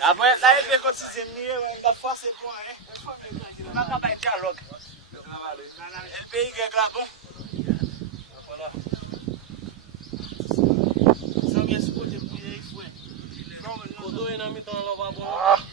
Après, là, il fait cotiser mieux, on va forcer pour un. On va pas dialogue. Le pays est là-bas. Voilà. Ça vient se côté pour les fouets. Non, mais non, non, non, non, non, non, non, non,